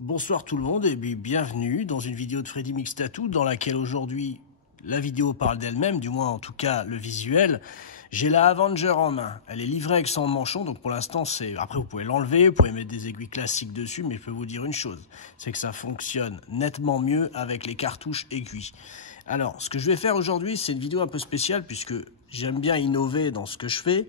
Bonsoir tout le monde et bienvenue dans une vidéo de Freddy Mix Tattoo dans laquelle aujourd'hui la vidéo parle d'elle-même, du moins en tout cas le visuel. J'ai la Avenger en main, elle est livrée avec son manchon, donc pour l'instant c'est... Après vous pouvez l'enlever, vous pouvez mettre des aiguilles classiques dessus, mais je peux vous dire une chose, c'est que ça fonctionne nettement mieux avec les cartouches aiguilles. Alors ce que je vais faire aujourd'hui, c'est une vidéo un peu spéciale puisque j'aime bien innover dans ce que je fais.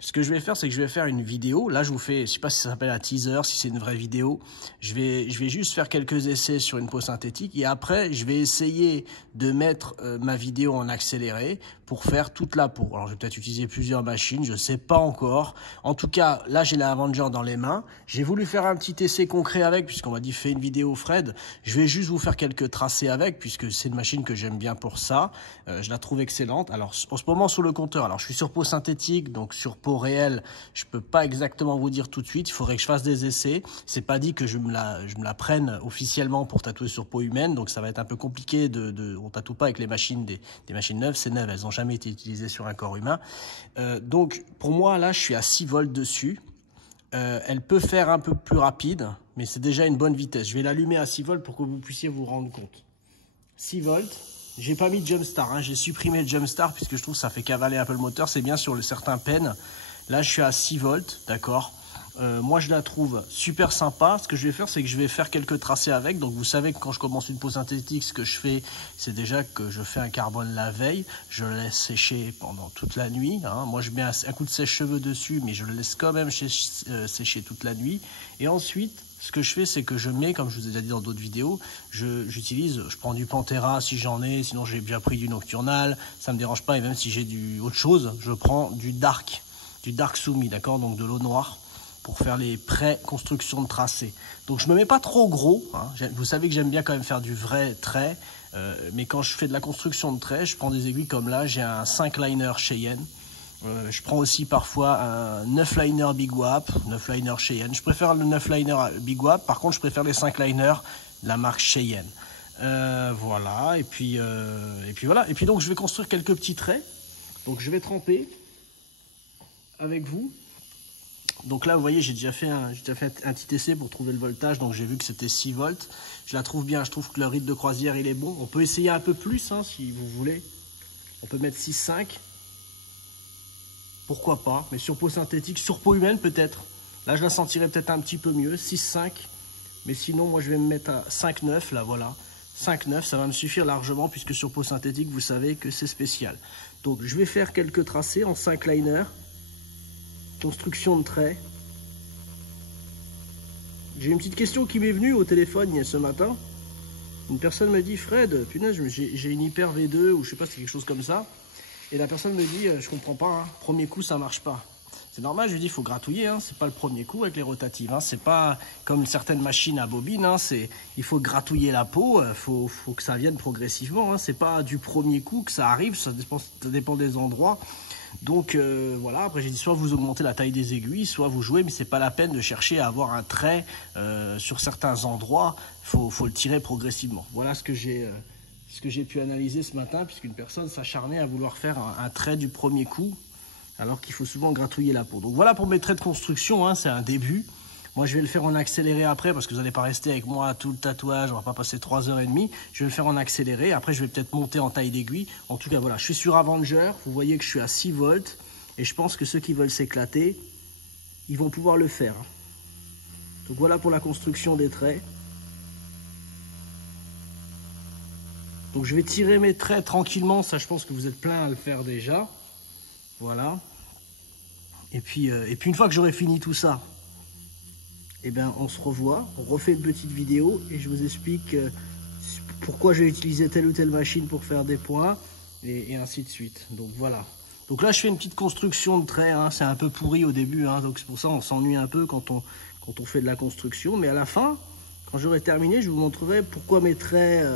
Ce que je vais faire, c'est que je vais faire une vidéo. Là, je vous fais, je sais pas si ça s'appelle un teaser, si c'est une vraie vidéo. Je vais juste faire quelques essais sur une peau synthétique et après, je vais essayer de mettre ma vidéo en accéléré pour faire toute la peau. Alors, je vais peut-être utiliser plusieurs machines, je sais pas encore. En tout cas, là, j'ai la Avenger dans les mains. J'ai voulu faire un petit essai concret avec, puisqu'on m'a dit fais une vidéo, Fred. Je vais juste vous faire quelques tracés avec, puisque c'est une machine que j'aime bien pour ça. Je la trouve excellente. Alors, en ce moment, sur le compteur, alors je suis sur peau synthétique, donc sur peau réelle, je peux pas exactement vous dire tout de suite. Il faudrait que je fasse des essais. C'est pas dit que je me la prenne officiellement pour tatouer sur peau humaine, donc ça va être un peu compliqué on tatoue pas avec les machines des machines neuves, c'est neuf, elles ont jamais été utilisées sur un corps humain. Donc pour moi là, je suis à 6 volts dessus. Elle peut faire un peu plus rapide, mais c'est déjà une bonne vitesse. Je vais l'allumer à 6 volts pour que vous puissiez vous rendre compte. 6 volts. J'ai pas mis de jump start, hein. J'ai supprimé le jump start puisque je trouve que ça fait cavaler un peu le moteur. C'est bien sur certains pens. Là, je suis à 6 volts, d'accord. Moi, je la trouve super sympa. Ce que je vais faire, c'est que je vais faire quelques tracés avec. Donc, vous savez que quand je commence une peau synthétique, ce que je fais, c'est déjà que je fais un carbone la veille. Je le laisse sécher pendant toute la nuit, hein. Moi, je mets un coup de sèche-cheveux dessus, mais je le laisse quand même sécher toute la nuit. Et ensuite, ce que je fais, c'est que je mets, comme je vous ai déjà dit dans d'autres vidéos, je prends du Pantera si j'en ai, sinon j'ai déjà pris du Nocturnal, ça me dérange pas. Et même si j'ai autre chose, je prends du Dark Sumi, d'accord, donc de l'eau noire, pour faire les pré-constructions de tracés. Donc je me mets pas trop gros, hein. Vous savez que j'aime bien quand même faire du vrai trait, mais quand je fais de la construction de traits, je prends des aiguilles comme là, j'ai un 5 liner Cheyenne. Je prends aussi parfois un 9 liner Big Wap, 9 liner Cheyenne. Je préfère le 9 liner Big Wap, par contre je préfère les 5 liners de la marque Cheyenne. Voilà, et puis voilà. Et puis donc je vais construire quelques petits traits. Donc je vais tremper avec vous. Donc là vous voyez, j'ai déjà fait un petit essai pour trouver le voltage, donc j'ai vu que c'était 6 volts. Je la trouve bien, je trouve que le rythme de croisière il est bon. On peut essayer un peu plus, hein, si vous voulez. On peut mettre 6,5. Pourquoi pas, mais sur peau synthétique, sur peau humaine peut-être. Là je la sentirais peut-être un petit peu mieux, 6,5. Mais sinon moi je vais me mettre à 5,9 là, voilà. 5,9, ça va me suffire largement puisque sur peau synthétique vous savez que c'est spécial. Donc je vais faire quelques tracés en 5 liners. Construction de traits. J'ai une petite question qui m'est venue au téléphone ce matin. Une personne me dit Fred, punaise, j'ai une Hyper V2 ou je sais pas, c'est quelque chose comme ça. Et la personne me dit, je comprends pas, hein, premier coup ça marche pas. C'est normal, je lui dis, il faut gratouiller, hein, c'est pas le premier coup avec les rotatives, hein, c'est pas comme certaines machines à bobine, hein, il faut gratouiller la peau, faut que ça vienne progressivement, hein, c'est pas du premier coup que ça arrive, ça dépend des endroits. Donc voilà, après j'ai dit soit vous augmentez la taille des aiguilles, soit vous jouez, mais c'est pas la peine de chercher à avoir un trait sur certains endroits, faut le tirer progressivement. Voilà ce que j'ai pu analyser ce matin, puisqu'une personne s'acharnait à vouloir faire un trait du premier coup, alors qu'il faut souvent gratouiller la peau. Donc voilà pour mes traits de construction, hein, c'est un début. Moi je vais le faire en accéléré après, parce que vous n'allez pas rester avec moi tout le tatouage, on va pas passer 3h30. Je vais le faire en accéléré, après je vais peut-être monter en taille d'aiguille. En tout cas voilà, je suis sur Avenger, vous voyez que je suis à 6 volts, et je pense que ceux qui veulent s'éclater, ils vont pouvoir le faire. Donc voilà pour la construction des traits. Donc je vais tirer mes traits tranquillement, ça je pense que vous êtes plein à le faire déjà. Voilà. Et puis une fois que j'aurai fini tout ça, eh ben on se revoit, on refait une petite vidéo et je vous explique pourquoi j'ai utilisé telle ou telle machine pour faire des points et ainsi de suite. Donc voilà. Donc là je fais une petite construction de traits, hein. C'est un peu pourri au début, hein. Donc c'est pour ça on s'ennuie un peu quand on fait de la construction. Mais à la fin, quand j'aurai terminé, je vous montrerai pourquoi mes traits...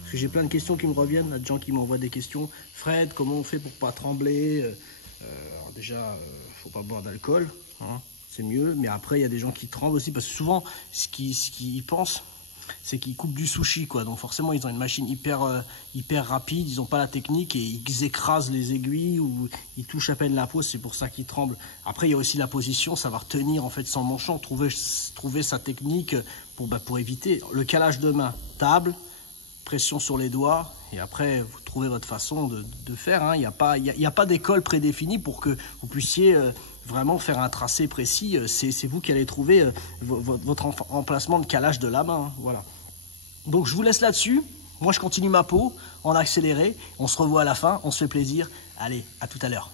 parce que j'ai plein de questions qui me reviennent, là, de gens qui m'envoient des questions. Fred, comment on fait pour pas trembler? Alors déjà, faut pas boire d'alcool, hein, c'est mieux. Mais après, il y a des gens qui tremblent aussi, parce que souvent, ce qu'ils pensent, c'est qu'ils coupent du sushi, quoi. Donc forcément, ils ont une machine hyper rapide, ils n'ont pas la technique et ils écrasent les aiguilles ou ils touchent à peine la peau, c'est pour ça qu'ils tremblent. Après, il y a aussi la position, savoir tenir en fait son manchon, trouver sa technique pour éviter le calage de main, table, pression sur les doigts, et après vous trouvez votre façon de faire, hein. Il n'y a pas d'école prédéfinie pour que vous puissiez vraiment faire un tracé précis. C'est vous qui allez trouver votre emplacement de calage de la main, hein. Voilà. Donc je vous laisse là-dessus. Moi je continue ma peau en accéléré. On se revoit à la fin, on se fait plaisir. Allez, à tout à l'heure.